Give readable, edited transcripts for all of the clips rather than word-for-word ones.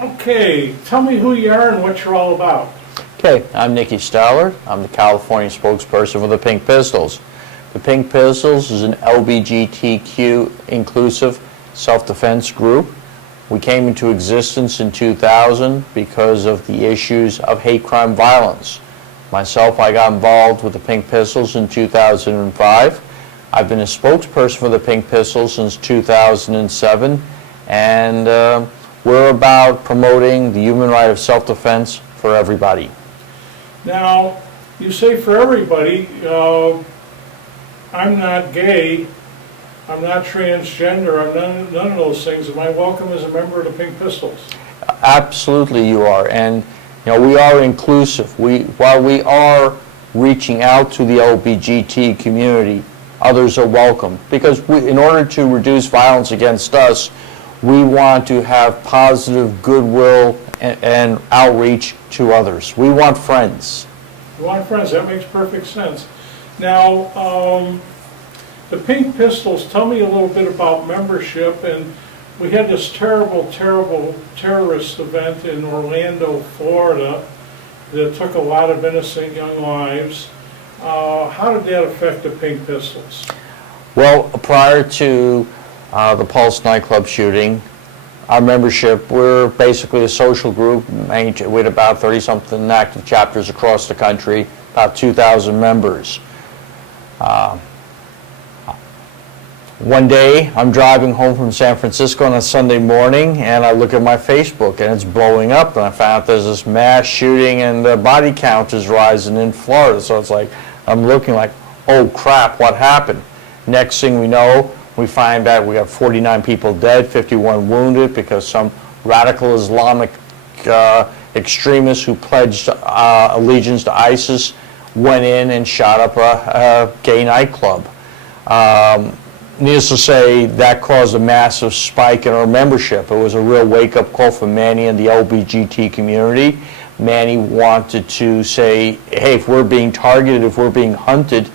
Okay, tell me who you are and what you're all about. Okay, I'm Nikki Stallard. I'm the California spokesperson for the Pink Pistols. The Pink Pistols is an LGBTQ inclusive self-defense group. We came into existence in 2000 because of the issues of hate crime violence. Myself, I got involved with the Pink Pistols in 2005. I've been a spokesperson for the Pink Pistols since 2007, and we're about promoting the human right of self-defense for everybody. Now, you say for everybody, I'm not gay, I'm not transgender, I'm none of those things. Am I welcome as a member of the Pink Pistols? Absolutely you are, and we are inclusive. While we are reaching out to the LGBT community, others are welcome, because in order to reduce violence against us, we want to have positive goodwill and outreach to others. We want friends. You want friends, that makes perfect sense. Now, the Pink Pistols, tell me a little bit about membership. And we had this terrible terrorist event in Orlando, Florida that took a lot of innocent young lives. How did that affect the Pink Pistols? Well, prior to the Pulse nightclub shooting, our membership, we're basically a social group. We had about 30-something active chapters across the country, about 2,000 members. One day, I'm driving home from San Francisco on a Sunday morning, and I look at my Facebook, and it's blowing up, and I found out there's this mass shooting, and the body count is rising in Florida. So it's like, I'm looking like, oh crap, what happened? Next thing we know, we find out we have 49 people dead, 51 wounded, because some radical Islamic extremists who pledged allegiance to ISIS went in and shot up a gay nightclub. Needless to say, that caused a massive spike in our membership. It was a real wake-up call for Manny and the LGBT community. Manny wanted to say, hey, if we're being targeted, if we're being hunted,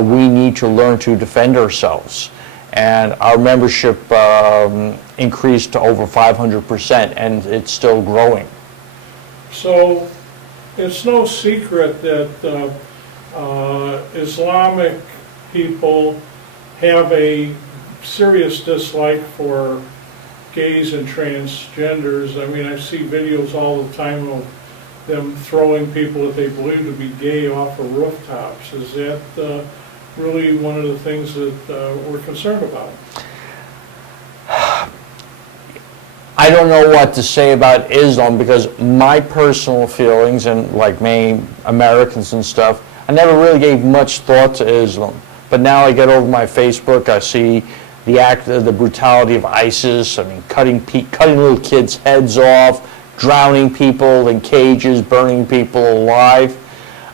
we need to learn to defend ourselves. And our membership increased to over 500%, and it's still growing. So it's no secret that Islamic people have a serious dislike for gays and transgenders. I mean, I see videos all the time of them throwing people that they believe to be gay off of rooftops. Is that really one of the things that we're concerned about? I don't know what to say about Islam, because my personal feelings, and like many Americans and stuff, I never really gave much thought to Islam. But now I get over my Facebook, I see the brutality of ISIS. I mean, cutting little kids' heads off, drowning people in cages, burning people alive.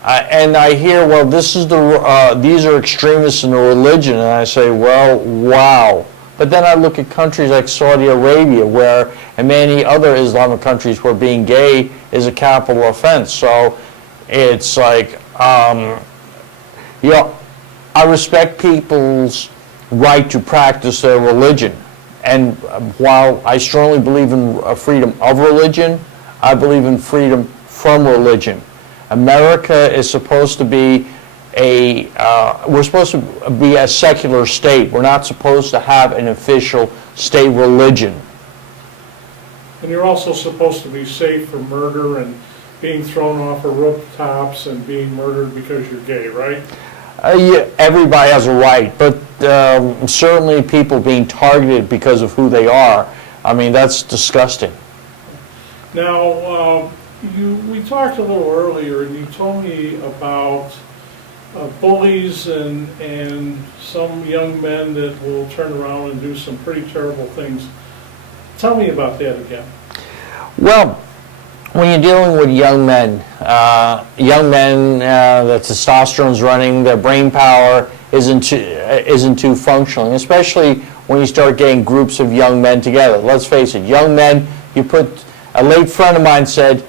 And I hear, well, these are extremists in the religion, and I say, well, wow. But then I look at countries like Saudi Arabia, and many other Islamic countries where being gay is a capital offense. So it's like, I respect people's right to practice their religion. And while I strongly believe in freedom of religion, I believe in freedom from religion. America is supposed to be we're supposed to be a secular state. We're not supposed to have an official state religion. And you're also supposed to be safe from murder and being thrown off of rooftops and being murdered because you're gay, right? Yeah, everybody has a right, but certainly people being targeted because of who they are, I mean, that's disgusting. Now, we talked a little earlier, and you told me about bullies and some young men that will turn around and do some pretty terrible things. Tell me about that again. Well, when you're dealing with young men, the testosterone's running, their brain power isn't too functioning, especially when you start getting groups of young men together. Let's face it, young men, a late friend of mine said,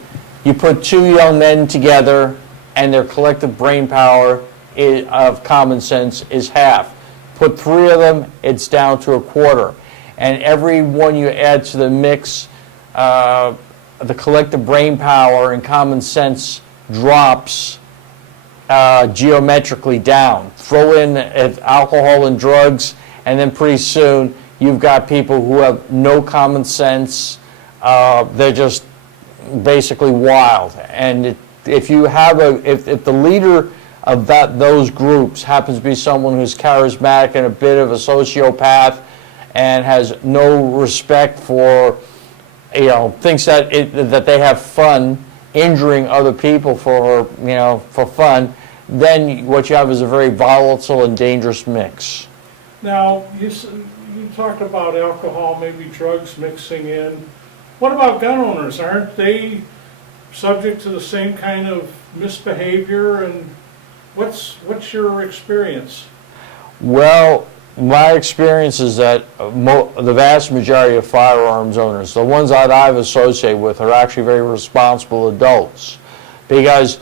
you put two young men together and their collective brain power of common sense is half. Put three of them, it's down to a quarter. And every one you add to the mix the collective brain power and common sense drops geometrically down. Throw in alcohol and drugs, and then pretty soon you've got people who have no common sense. They're just basically wild. And if you have if the leader of those groups happens to be someone who's charismatic and a bit of a sociopath and has no respect for, thinks that that they have fun injuring other people for fun, then what you have is a very volatile and dangerous mix. Now, you talked about alcohol, maybe drugs mixing in. What about gun owners? Aren't they subject to the same kind of misbehavior? And what's your experience? Well, my experience is that the vast majority of firearms owners, the ones that I've associated with, are actually very responsible adults. Because,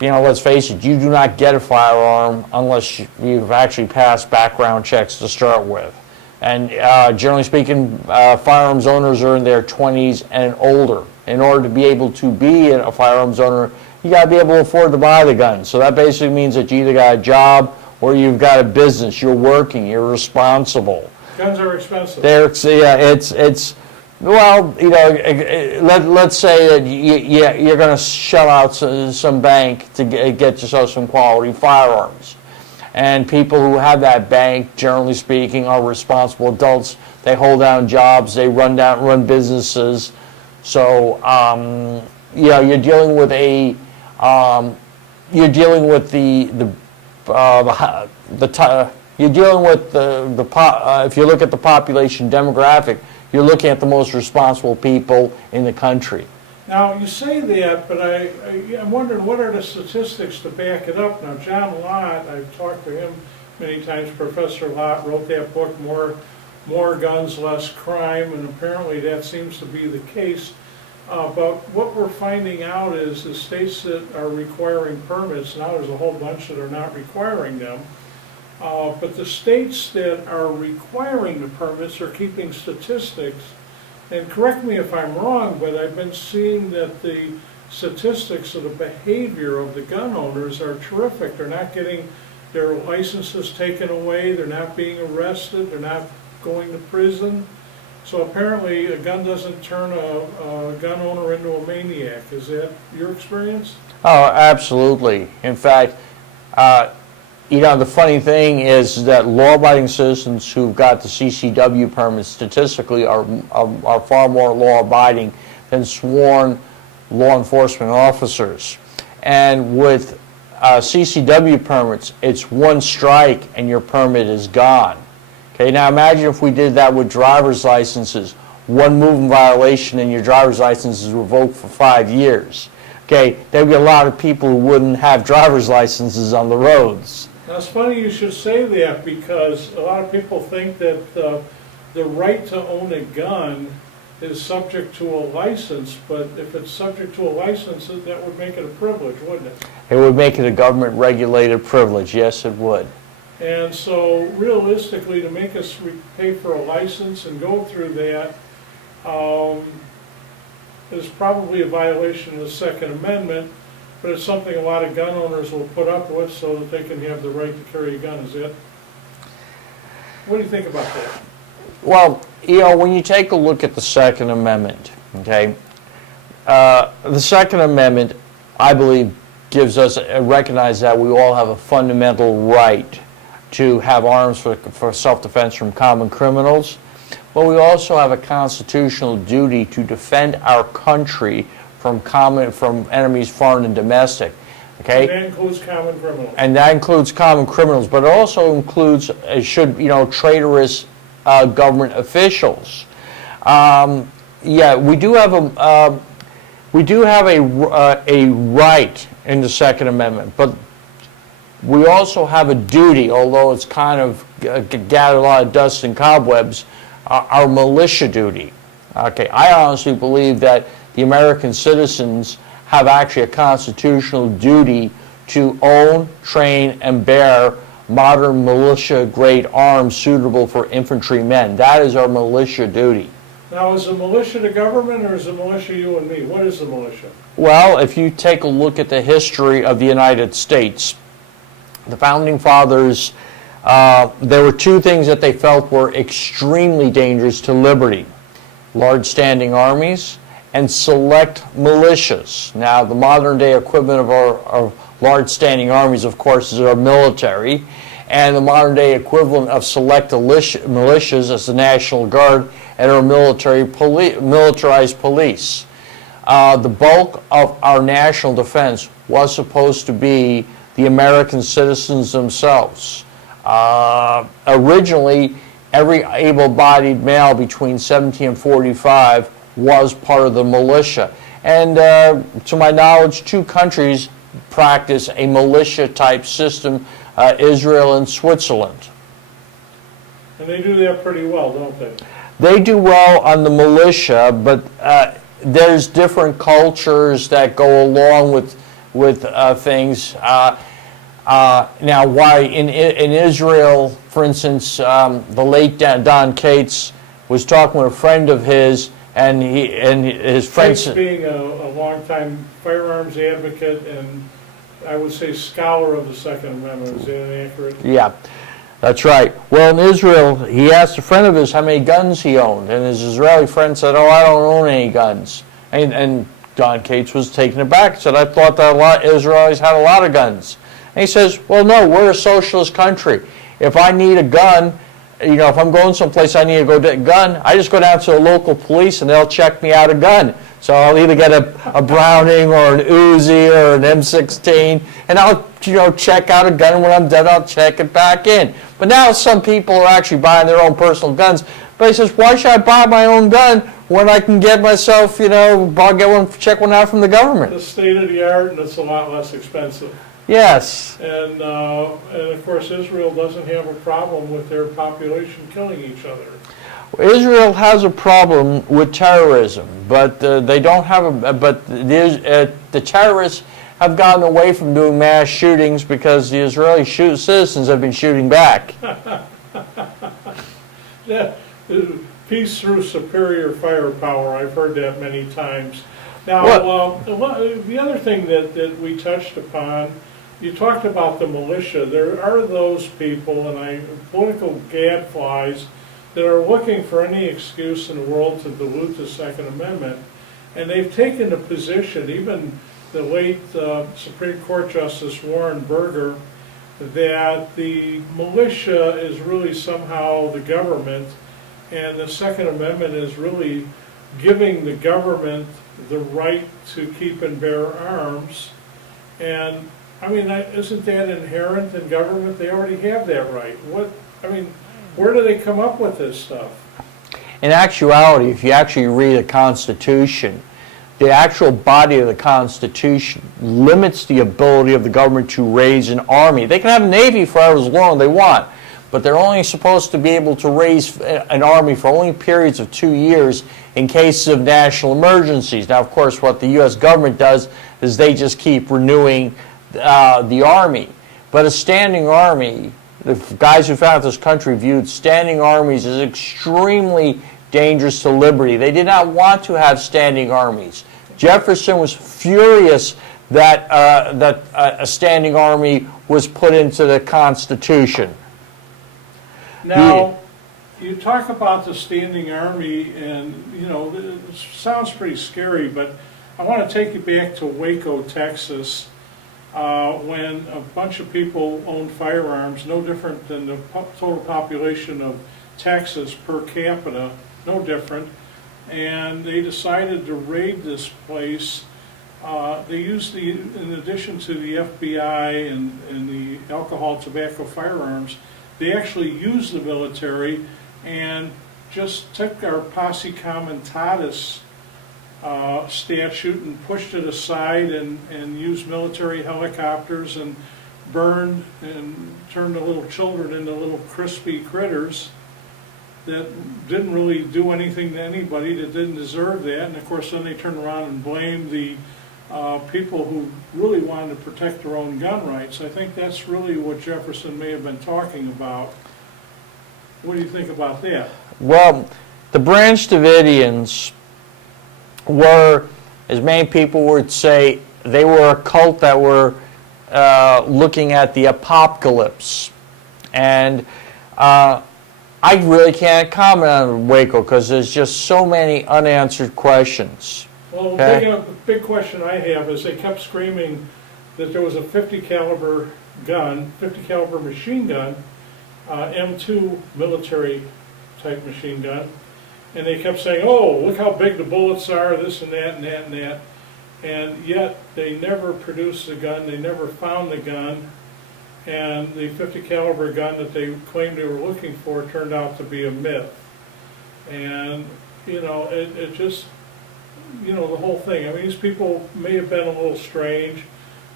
let's face it, you do not get a firearm unless you've actually passed background checks to start with. And generally speaking, firearms owners are in their 20s and older. In order to be able to be a firearms owner, you got to be able to afford to buy the gun. So that basically means that you either got a job or you've got a business. You're working. You're responsible. Guns are expensive. It's well, let's say that you're going to shell out some bank to get yourself some quality firearms. And people who have that bank, generally speaking, are responsible adults. They hold down jobs. They run businesses. So you're dealing with if you look at the population demographic, you're looking at the most responsible people in the country. Now, you say that, but I'm wondering, what are the statistics to back it up? Now, John Lott, I've talked to him many times. Professor Lott wrote that book, More Guns, Less Crime, and apparently that seems to be the case. But what we're finding out is the states that are requiring permits, now there's a whole bunch that are not requiring them, but the states that are requiring the permits are keeping statistics. And correct me if I'm wrong, but I've been seeing that the statistics of the behavior of the gun owners are terrific. They're not getting their licenses taken away, they're not being arrested, they're not going to prison. So apparently a gun doesn't turn a gun owner into a maniac. Is that your experience? Oh, absolutely. In fact, the funny thing is that law-abiding citizens who've got the CCW permits statistically are far more law-abiding than sworn law enforcement officers. And with CCW permits, it's one strike and your permit is gone. Okay, now imagine if we did that with driver's licenses. One moving violation and your driver's license is revoked for 5 years. Okay, there'd be a lot of people who wouldn't have driver's licenses on the roads. Now, it's funny you should say that, because a lot of people think that the right to own a gun is subject to a license, but if it's subject to a license, that would make it a privilege, wouldn't it? It would make it a government-regulated privilege, yes it would. And so realistically, to make us pay for a license and go through that is probably a violation of the Second Amendment, but it's something a lot of gun owners will put up with so that they can have the right to carry a gun. Is it? What do you think about that? Well, when you take a look at the Second Amendment, okay, the Second Amendment, I believe, gives us, recognize that we all have a fundamental right to have arms for self-defense from common criminals, but we also have a constitutional duty to defend our country from enemies, foreign and domestic. Okay? And that includes common criminals. And that includes common criminals, but it also includes traitorous government officials. We do have a right in the Second Amendment, but we also have a duty, although it's kind of gathered a lot of dust and cobwebs, our militia duty. Okay, I honestly believe that the American citizens have actually a constitutional duty to own, train, and bear modern militia-grade arms suitable for infantrymen. That is our militia duty. Now, is the militia the government or is the militia you and me? What is the militia? Well, if you take a look at the history of the United States, the Founding Fathers, there were two things that they felt were extremely dangerous to liberty: large standing armies and select militias. Now, the modern day equivalent of our large standing armies, of course, is our military, and the modern day equivalent of select militias is the National Guard and our militarized police. The bulk of our national defense was supposed to be the American citizens themselves. Originally, every able-bodied male between 17 and 45 was part of the militia. And to my knowledge, two countries practice a militia-type system, Israel and Switzerland. And they do that pretty well, don't they? They do well on the militia, but there's different cultures that go along with things. Now, why in Israel, for instance, the late Don Cates was talking with a friend of his, and his friend Cates being a longtime firearms advocate and I would say scholar of the Second Amendment. Is that accurate? Yeah. That's right. Well, in Israel, he asked a friend of his how many guns he owned, and his Israeli friend said, "Oh, I don't own any guns." And Don Cates was taken aback. He said, "I thought that a lot Israelis had a lot of guns." And he says, "Well, no, we're a socialist country. If I need a gun, you know, if I'm going someplace I need to go get a gun, I just go down to the local police and they'll check me out a gun. So I'll either get a Browning or an Uzi or an M16, and I'll, you know, check out a gun. When I'm done, I'll check it back in." But now some people are actually buying their own personal guns. But he says, "Why should I buy my own gun when I can get myself, you know, check one out from the government?" The state of the art, and it's a lot less expensive. Yes. And of course, Israel doesn't have a problem with their population killing each other. Israel has a problem with terrorism, but they don't have the terrorists have gotten away from doing mass shootings because the Israeli citizens have been shooting back. Yeah, peace through superior firepower. I've heard that many times. Now, the other thing that we touched upon, you talked about the militia. There are those people, political gadflies, that are looking for any excuse in the world to dilute the Second Amendment. And they've taken a position, even the late Supreme Court Justice Warren Burger, that the militia is really somehow the government, and the Second Amendment is really giving the government the right to keep and bear arms. And I mean, isn't that inherent in government? They already have that right. Where do they come up with this stuff? In actuality, if you actually read the Constitution, the actual body of the Constitution limits the ability of the government to raise an army. They can have a navy for as long as they want, but they're only supposed to be able to raise an army for only periods of 2 years in cases of national emergencies. Now, of course, what the U.S. government does is they just keep renewing the army. But a standing army, the guys who founded this country viewed standing armies as extremely dangerous to liberty. They did not want to have standing armies. Jefferson was furious that a standing army was put into the Constitution. Now, you talk about the standing army, and you know, it sounds pretty scary, but I want to take you back to Waco, Texas, when a bunch of people owned firearms, no different than the total population of Texas per capita, no different, and they decided to raid this place. They used in addition to the FBI and the alcohol, tobacco, firearms, they actually used the military and just took our posse comitatus statute and pushed it aside and used military helicopters and burned and turned the little children into little crispy critters that didn't really do anything to anybody, that didn't deserve that. And of course then they turned around and blamed the people who really wanted to protect their own gun rights. I think that's really what Jefferson may have been talking about. What do you think about that? Well, The Branch Davidians were, as many people would say, they were a cult that were looking at the apocalypse. And I really can't comment on Waco because there's just so many unanswered questions. Well, Okay. the big question I have is they kept screaming that there was a 50 caliber gun, 50 caliber machine gun, M2 military type machine gun, and they kept saying, oh, look how big the bullets are, this and that and that and that, and yet they never produced the gun, they never found the gun, and the 50 caliber gun that they claimed they were looking for turned out to be a myth. And, you know, it just, you know, the whole thing. I mean, these people may have been a little strange.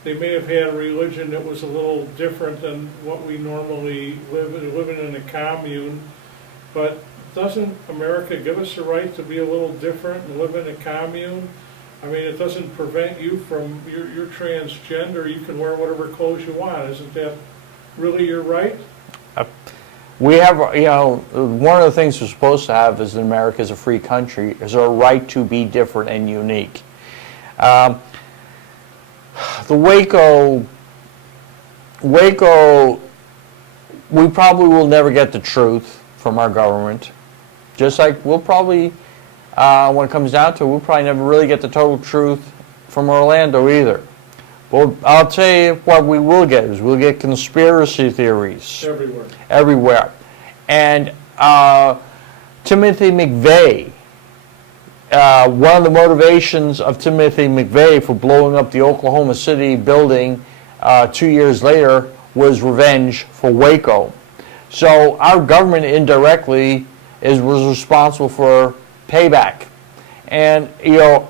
They may have had a religion that was a little different than what we normally live in, living in a commune. But doesn't America give us the right to be a little different and live in a commune? I mean, it doesn't prevent you from, you're transgender, you can wear whatever clothes you want. Isn't that really your right? We have, you know, one of the things we're supposed to have as America is a free country is our right to be different and unique. The Waco, we probably will never get the truth from our government. Just like we'll probably, when it comes down to it, we'll probably never really get the total truth from Orlando either. Well, I'll tell you what we will get is we'll get conspiracy theories. Everywhere. And Timothy McVeigh, one of the motivations of Timothy McVeigh for blowing up the Oklahoma City building 2 years later was revenge for Waco. So our government indirectly was responsible for payback. And, you know,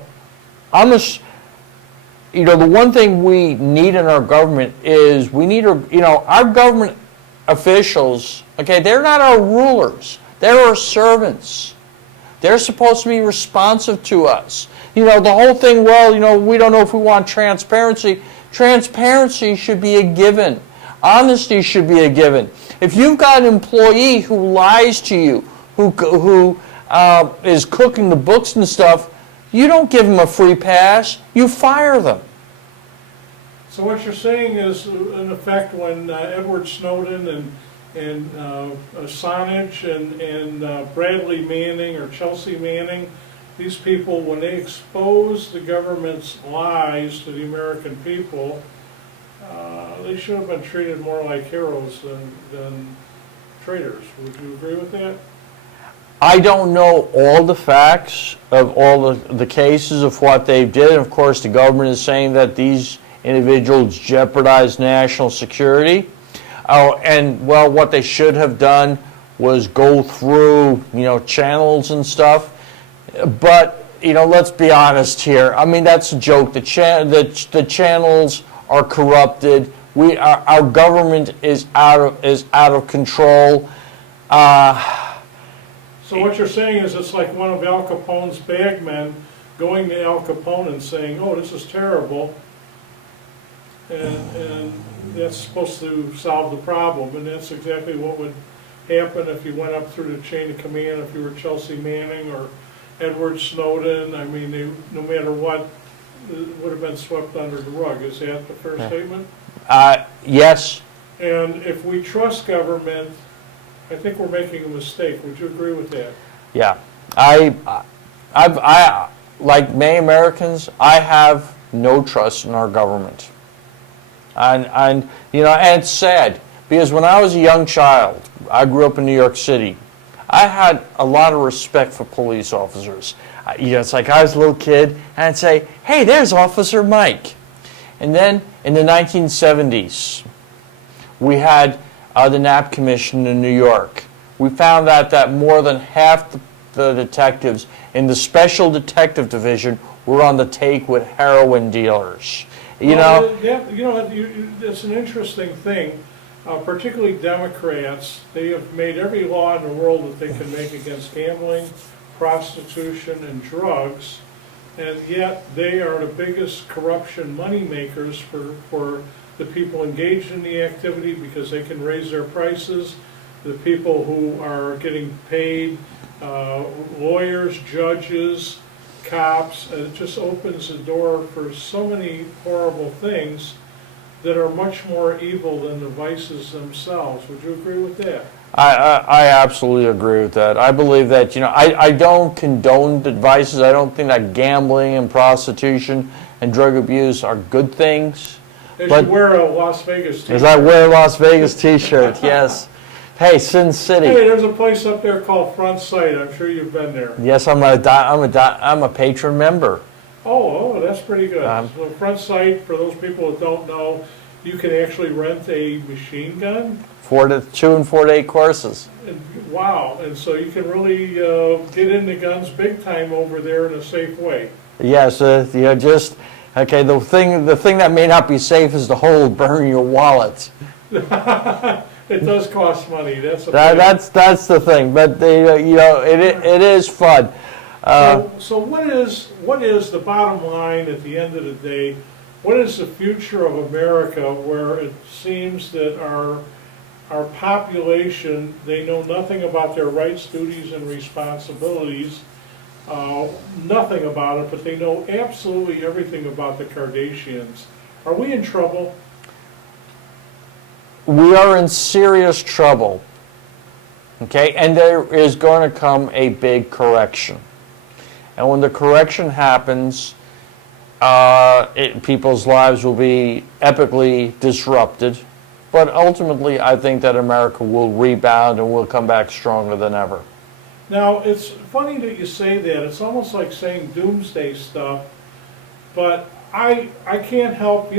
the one thing we need in our government is we need, our government officials, okay, they're not our rulers. They're our servants. They're supposed to be responsive to us. You know, the whole thing, well, you know, we don't know if we want transparency. Transparency should be a given. Honesty should be a given. If you've got an employee who lies to you, who is cooking the books and stuff, you don't give them a free pass. You fire them. So what you're saying is, in effect, when Edward Snowden and Assange and Bradley Manning or Chelsea Manning, these people, when they expose the government's lies to the American people, they should have been treated more like heroes than traitors. Would you agree with that? I don't know all the facts of all the cases of what they did. Of course, the government is saying that these individuals jeopardized national security. And, well, what they should have done was go through, channels and stuff. But, let's be honest here. I mean, that's a joke. The channels are corrupted. Our government is out of control. So what you're saying is it's like one of Al Capone's bagmen going to Al Capone and saying, oh, this is terrible, and that's supposed to solve the problem, and that's exactly what would happen if you went up through the chain of command, if you were Chelsea Manning or Edward Snowden. I mean, no matter what, it would have been swept under the rug. Is that the fair statement? Yes. And if we trust government, I think we're making a mistake. Would you agree with that? Yeah. I like many Americans, I have no trust in our government. And it's sad because when I was a young child, I grew up in New York City. I had a lot of respect for police officers. It's like I was a little kid and I'd say, hey, there's Officer Mike. And then in the 1970s, we had the Knapp Commission in New York. We found out that more than half the detectives in the Special Detective Division were on the take with heroin dealers. It's an interesting thing. Particularly Democrats, they have made every law in the world that they can make against gambling, prostitution, and drugs, and yet they are the biggest corruption money makers for the people engaged in the activity because they can raise their prices. The people who are getting paid lawyers, judges, cops, and it just opens the door for so many horrible things that are much more evil than the vices themselves. Would you agree with that? I absolutely agree with that. I believe that, I don't condone the vices. I don't think that gambling and prostitution and drug abuse are good things. As you wear a Las Vegas t-shirt. As I wear a Las Vegas t-shirt, yes. Hey, Sin City. Hey, there's a place up there called Front Sight. I'm sure you've been there. Yes, I'm a patron member. Oh, that's pretty good. So Front Sight, for those people that don't know, you can actually rent a machine gun. 2 and 4 day courses. Wow, and so you can really get into guns big time over there in a safe way. Yes, okay. The thing that may not be safe is the hole burn your wallet. It does cost money. That's the thing. But it is fun. So what is the bottom line at the end of the day? What is the future of America, where it seems that our population, they know nothing about their rights, duties, and responsibilities, nothing about it, but they know absolutely everything about the Kardashians. Are we in trouble? We are in serious trouble. Okay, and there is going to come a big correction. And when the correction happens, people's lives will be epically disrupted. But ultimately, I think that America will rebound and will come back stronger than ever. Now, it's funny that you say that. It's almost like saying doomsday stuff. But I can't help,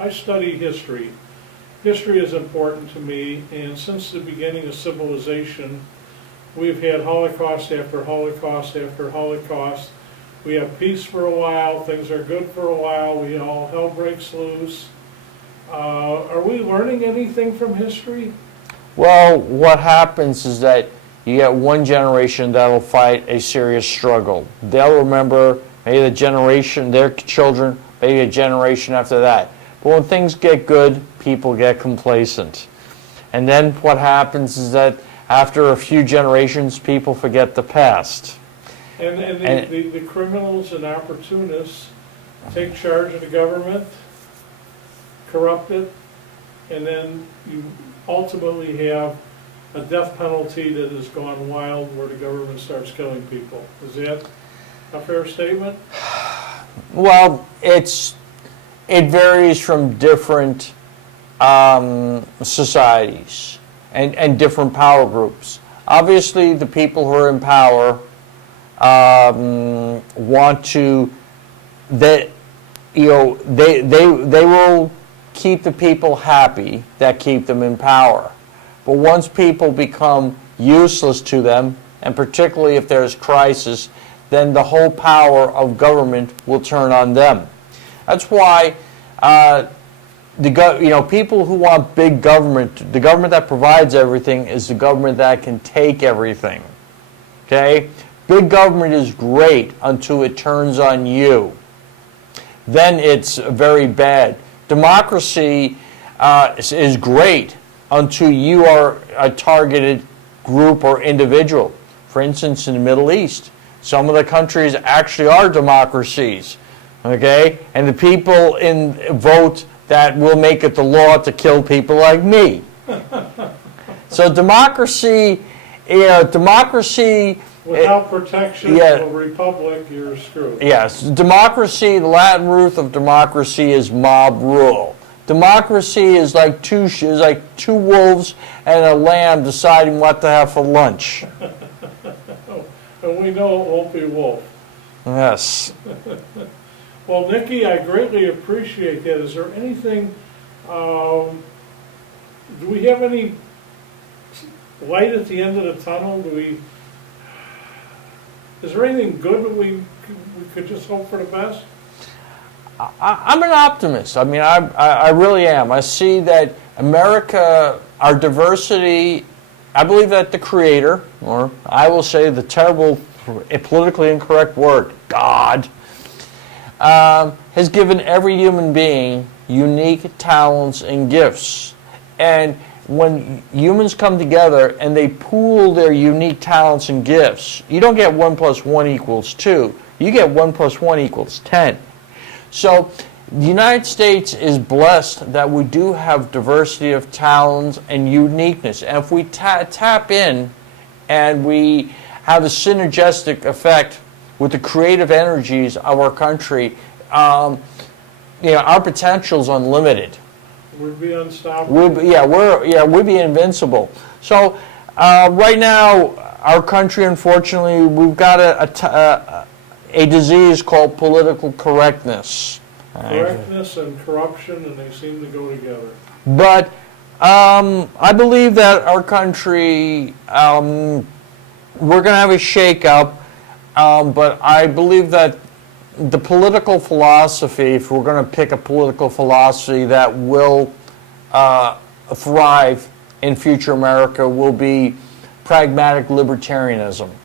I study history. History is important to me, and since the beginning of civilization, we've had Holocaust after Holocaust after Holocaust. We have peace for a while, things are good for a while, hell breaks loose. Are we learning anything from history? Well, what happens is that you get one generation that'll fight a serious struggle. They'll remember maybe the generation, their children, maybe a generation after that. But when things get good, people get complacent. And then what happens is that after a few generations, people forget the past. And the criminals and opportunists take charge of the government, corrupt it, and then you ultimately have a death penalty that has gone wild where the government starts killing people. Is that a fair statement? Well, it varies from different societies and different power groups. Obviously, the people who are in power want to they will keep the people happy that keep them in power. But once people become useless to them, and particularly if there's crisis, then the whole power of government will turn on them. That's why people who want big government, the government that provides everything is the government that can take everything. Okay? Big government is great until it turns on you. Then it's very bad. Democracy is great until you are a targeted group or individual. For instance, in the Middle East, some of the countries actually are democracies. Okay? And the people vote that will make it the law to kill people like me. So democracy. Without protection of a republic, you're screwed. Yes. Democracy, the Latin root of democracy is mob rule. Democracy is like two wolves and a lamb deciding what to have for lunch. And we know it won't be wolf. Yes. Well, Nikki, I greatly appreciate that. Is there anything, do we have any light at the end of the tunnel? Is there anything good that we could just hope for the best? I'm an optimist. I mean, I really am. I see that America, our diversity, I believe that the Creator, or I will say the terrible, politically incorrect word, God, has given every human being unique talents and gifts. And when humans come together and they pool their unique talents and gifts, you don't get 1 + 1 = 2. You get 1 + 1 = 10. So the United States is blessed that we do have diversity of talents and uniqueness. And if we tap in and we have a synergistic effect with the creative energies of our country, our potential is unlimited. We'd be unstoppable. We'd be invincible. So right now, our country, unfortunately, we've got a disease called political correctness. Correctness and corruption, and they seem to go together. But I believe that our country, we're going to have a shake-up, but I believe that the political philosophy, if we're going to pick a political philosophy that will thrive in future America, will be pragmatic libertarianism.